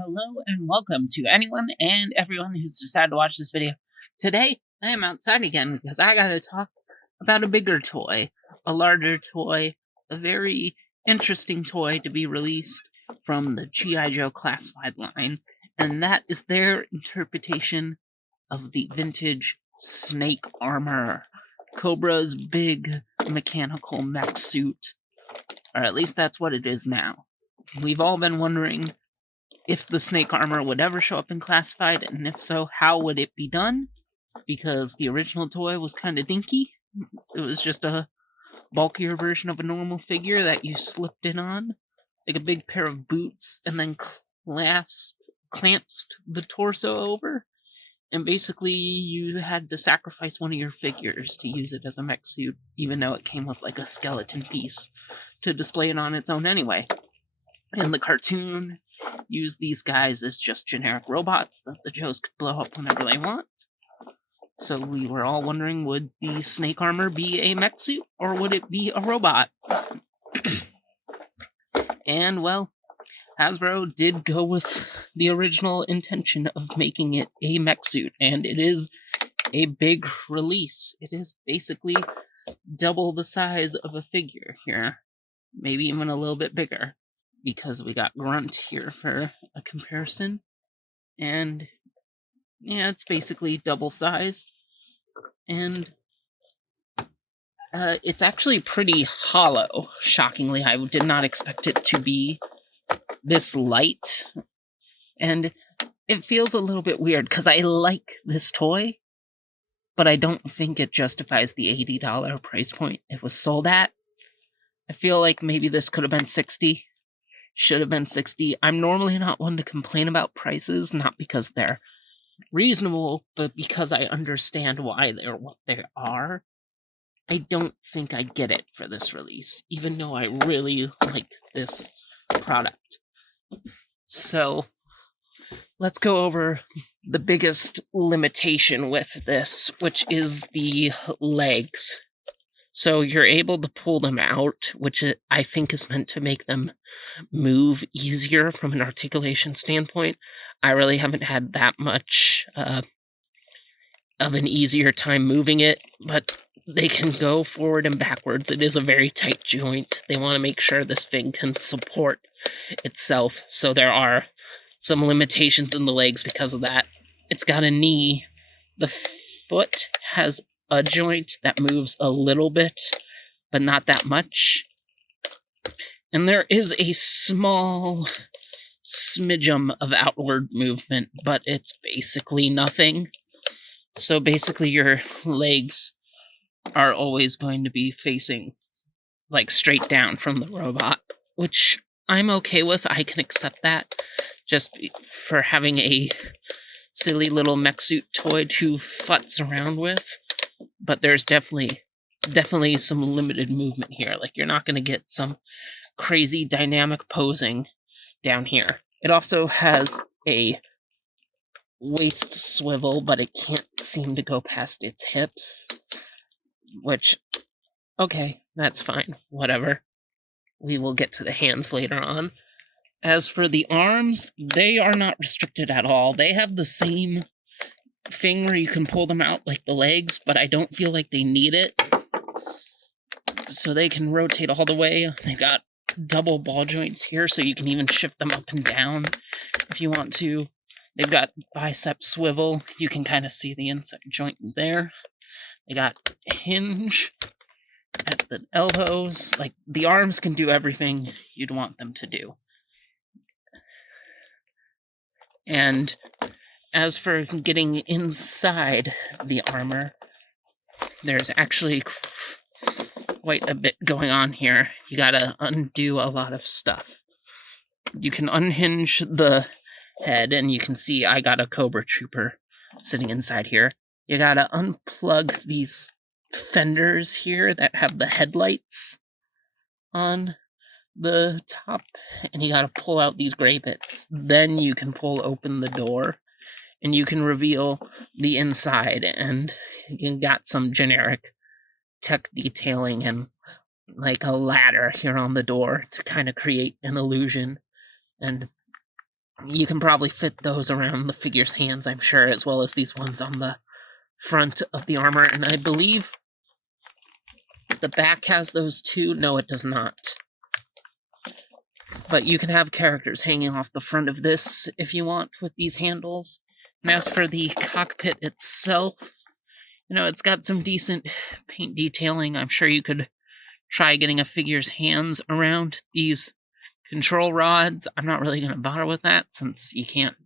Hello and welcome to anyone and everyone who's decided to watch this video. Today, I am outside again because I gotta talk about a bigger toy, a larger toy, a very interesting toy to be released from the G.I.Joe Classified line, and that is their interpretation of the vintage snake armor. Cobra's big mechanical mech suit, or at least that's what it is now. We've all been wondering if the snake armor would ever show up in Classified, and if so, how would it be done? Because the original toy was kind of dinky. It was just a bulkier version of a normal figure that you slipped in on, like a big pair of boots, and then clamped the torso over. And basically, you had to sacrifice one of your figures to use it as a mech suit, even though it came with like a skeleton piece to display it on its own anyway. And the cartoon used these guys as just generic robots that the Joes could blow up whenever they want. So we were all wondering, would the snake armor be a mech suit, or would it be a robot? And, well, Hasbro did go with the original intention of making it a mech suit, and it is a big release. It is basically double the size of a figure here, maybe even a little bit bigger, because we got Grunt here for a comparison, and yeah, it's basically double sized, and it's actually pretty hollow, shockingly. I did not expect it to be this light, and it feels a little bit weird, because I like this toy, but I don't think it justifies the $80 price point it was sold at. I feel like maybe this could have been $60. Should have been $60. I'm normally not one to complain about prices, not because they're reasonable, but because I understand why they're what they are. I don't think I get it for this release, even though I really like this product. So, let's go over the biggest limitation with this, which is the legs. So you're able to pull them out, which I think is meant to make them move easier from an articulation standpoint. I really haven't had that much of an easier time moving it, but they can go forward and backwards. It is a very tight joint. They want to make sure this thing can support itself, so there are some limitations in the legs because of that. It's got a knee. The foot has a joint that moves a little bit, but not that much. And there is a small smidgen of outward movement, but it's basically nothing. So basically your legs are always going to be facing like straight down from the robot, which I'm okay with. I can accept that just for having a silly little mech suit toy to futz around with. But there's definitely some limited movement here. Like, you're not going to get some crazy dynamic posing down here. It also has a waist swivel, but it can't seem to go past its hips, which, okay, that's fine, whatever. We will get to the hands later on. As for the arms, they are not restricted at all. They have the same thing where you can pull them out like the legs, but I don't feel like they need it. So they can rotate all the way. They've got double ball joints here, so you can even shift them up and down if you want to. They've got bicep swivel. You can kind of see the inside joint there. They got hinge at the elbows. Like, the arms can do everything you'd want them to do. And as for getting inside the armor, there's actually quite a bit going on here. You gotta undo a lot of stuff. You can unhinge the head, and you can see I got a Cobra Trooper sitting inside here. You gotta unplug these fenders here that have the headlights on the top, and you gotta pull out these gray bits. Then you can pull open the door, and you can reveal the inside, and you got some generic tech detailing and like a ladder here on the door to kind of create an illusion. And You can probably fit those around the figure's hands, I'm sure, as well as these ones on the front of the armor. And I believe the back has those too. No, it does not. But you can have characters hanging off the front of this if you want with these handles. And as for the cockpit itself, it's got some decent paint detailing. I'm sure you could try getting a figure's hands around these control rods. I'm not really going to bother with that since you can't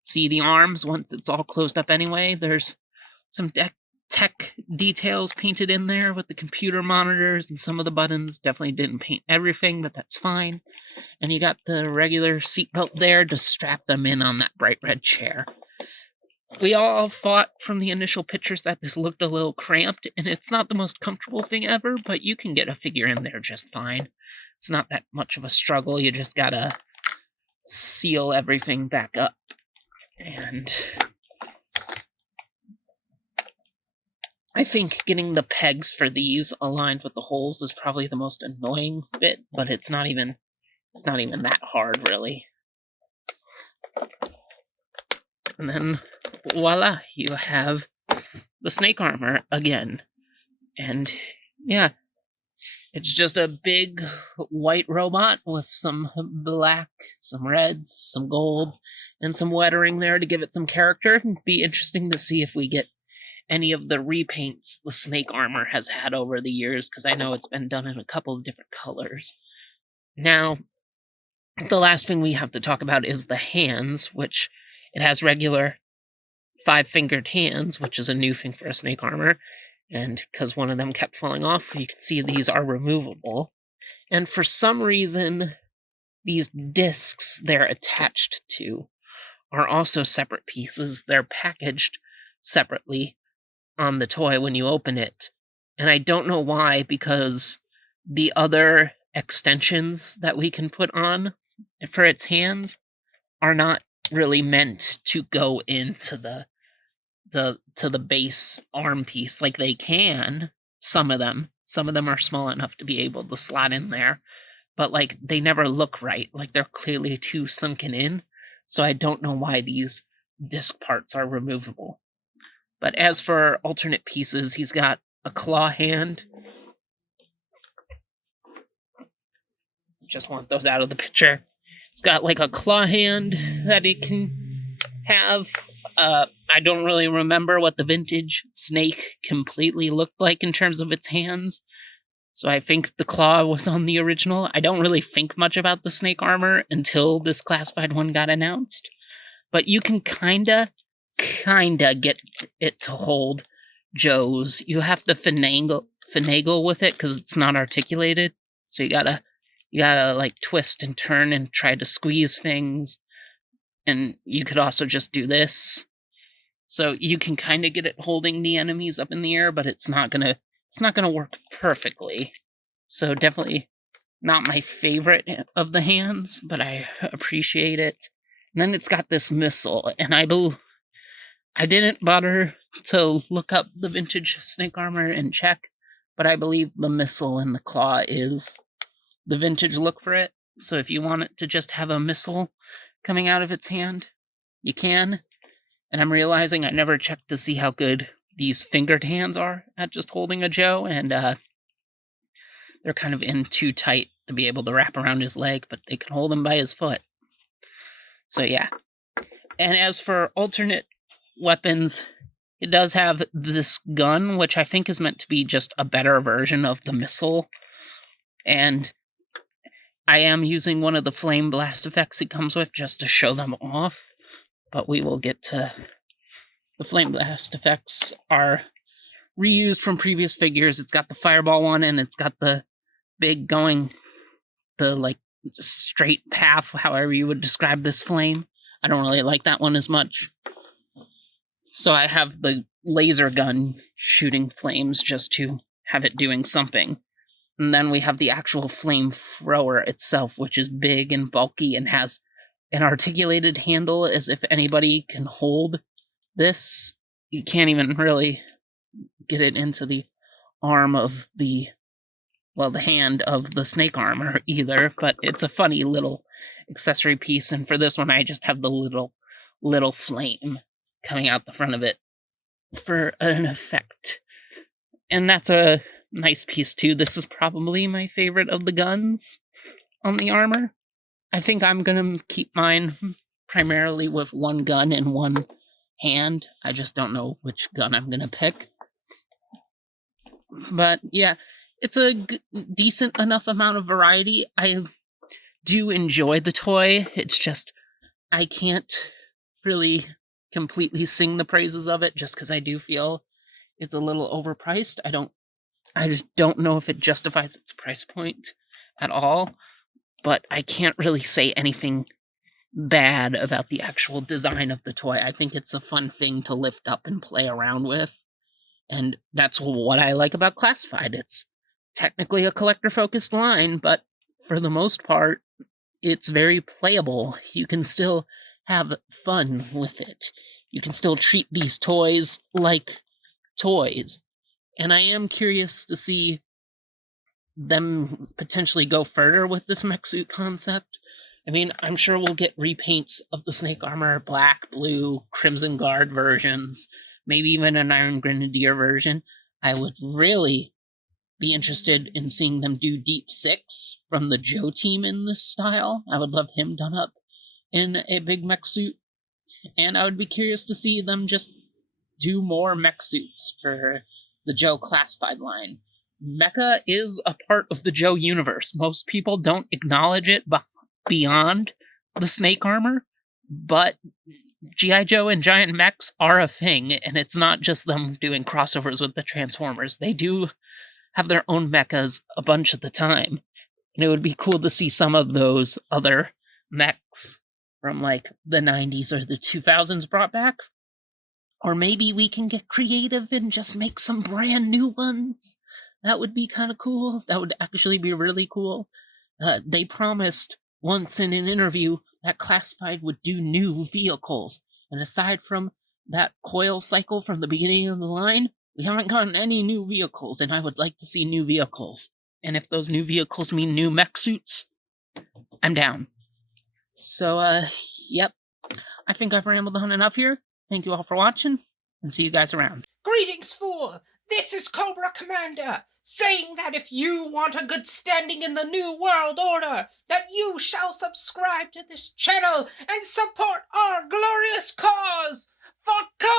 see the arms once it's all closed up anyway. There's some tech details painted in there with the computer monitors and some of the buttons. Definitely didn't paint everything, but that's fine. And you got the regular seatbelt there to strap them in on that bright red chair. We all thought from the initial pictures that this looked a little cramped, and it's not the most comfortable thing ever, but you can get a figure in there just fine. It's not that much of a struggle. You just gotta seal everything back up. And I think getting the pegs for these aligned with the holes is probably the most annoying bit, but it's not even that hard, really. And then, voila, you have the snake armor again. And, yeah, it's just a big white robot with some black, some reds, some golds, and some lettering there to give it some character. It'd be interesting to see if we get any of the repaints the snake armor has had over the years, because I know it's been done in a couple of different colors. Now, the last thing we have to talk about is the hands, which it has regular 5-fingered hands, which is a new thing for a snake armor. And because one of them kept falling off, you can see these are removable. And for some reason, these discs they're attached to are also separate pieces. They're packaged separately on the toy when you open it. And I don't know why, because the other extensions that we can put on for its hands are not really meant to go into the base arm piece. Like, they can, some of them are small enough to be able to slot in there, but like they never look right. Like, they're clearly too sunken in. So I don't know why these disc parts are removable. But as for alternate pieces, he's got a claw hand. Just want those out of the picture. It's got like a claw hand that it can have. I don't really remember what the vintage snake completely looked like in terms of its hands. So I think the claw was on the original. I don't really think much about the snake armor until this classified one got announced. But you can kinda get it to hold Joe's. You have to finagle with it because it's not articulated. So you gotta like twist and turn and try to squeeze things. And you could also just do this. So you can kind of get it holding the enemies up in the air, but it's not gonna work perfectly. So definitely not my favorite of the hands, but I appreciate it. And then it's got this missile, and I didn't bother to look up the vintage snake armor and check, but I believe the missile and the claw is the vintage look for it. So if you want it to just have a missile coming out of its hand, you can. And I'm realizing I never checked to see how good these fingered hands are at just holding a Joe, and they're kind of in too tight to be able to wrap around his leg, but they can hold him by his foot. So yeah. And as for alternate weapons, it does have this gun, which I think is meant to be just a better version of the missile. And I am using one of the flame blast effects it comes with just to show them off. But we will get to the flame blast effects are reused from previous figures. It's got the fireball one, and it's got the big going, the like straight path, however you would describe this flame. I don't really like that one as much. So I have the laser gun shooting flames just to have it doing something. And then we have the actual flamethrower itself, which is big and bulky and has an articulated handle as if anybody can hold this. You can't even really get it into the arm of the hand of the snake armor either, but it's a funny little accessory piece, and for this one I just have the little flame coming out the front of it for an effect. And that's a nice piece too. This is probably my favorite of the guns on the armor. I think I'm gonna keep mine primarily with one gun in one hand. I just don't know which gun I'm gonna pick. But yeah, it's a decent enough amount of variety. I do enjoy the toy. It's just I can't really completely sing the praises of it just because I do feel it's a little overpriced. I just don't know if it justifies its price point at all, but I can't really say anything bad about the actual design of the toy. I think it's a fun thing to lift up and play around with. And that's what I like about Classified. It's technically a collector-focused line, but for the most part, it's very playable. You can still have fun with it. You can still treat these toys like toys. And I am curious to see them potentially go further with this mech suit concept. I mean, I'm sure we'll get repaints of the Snake Armor Black, Blue, Crimson Guard versions, maybe even an Iron Grenadier version. I would really be interested in seeing them do Deep Six from the Joe team in this style. I would love him done up in a big mech suit. And I would be curious to see them just do more mech suits for the Joe Classified line. Mecha is a part of the Joe universe. Most people don't acknowledge it beyond the Snake Armor, but G.I. Joe and giant mechs are a thing, and it's not just them doing crossovers with the Transformers. They do have their own mechas a bunch of the time, and it would be cool to see some of those other mechs from like the 90s or the 2000s brought back. Or maybe we can get creative and just make some brand new ones. That would be kind of cool. That would actually be really cool. They promised once in an interview that Classified would do new vehicles. And aside from that coil cycle from the beginning of the line, we haven't gotten any new vehicles, and I would like to see new vehicles. And if those new vehicles mean new mech suits, I'm down. So, yep. I think I've rambled on enough here. Thank you all for watching, and see you guys around. Greetings, fool! This is Cobra Commander, saying that if you want a good standing in the New World Order, that you shall subscribe to this channel and support our glorious cause for Cobra!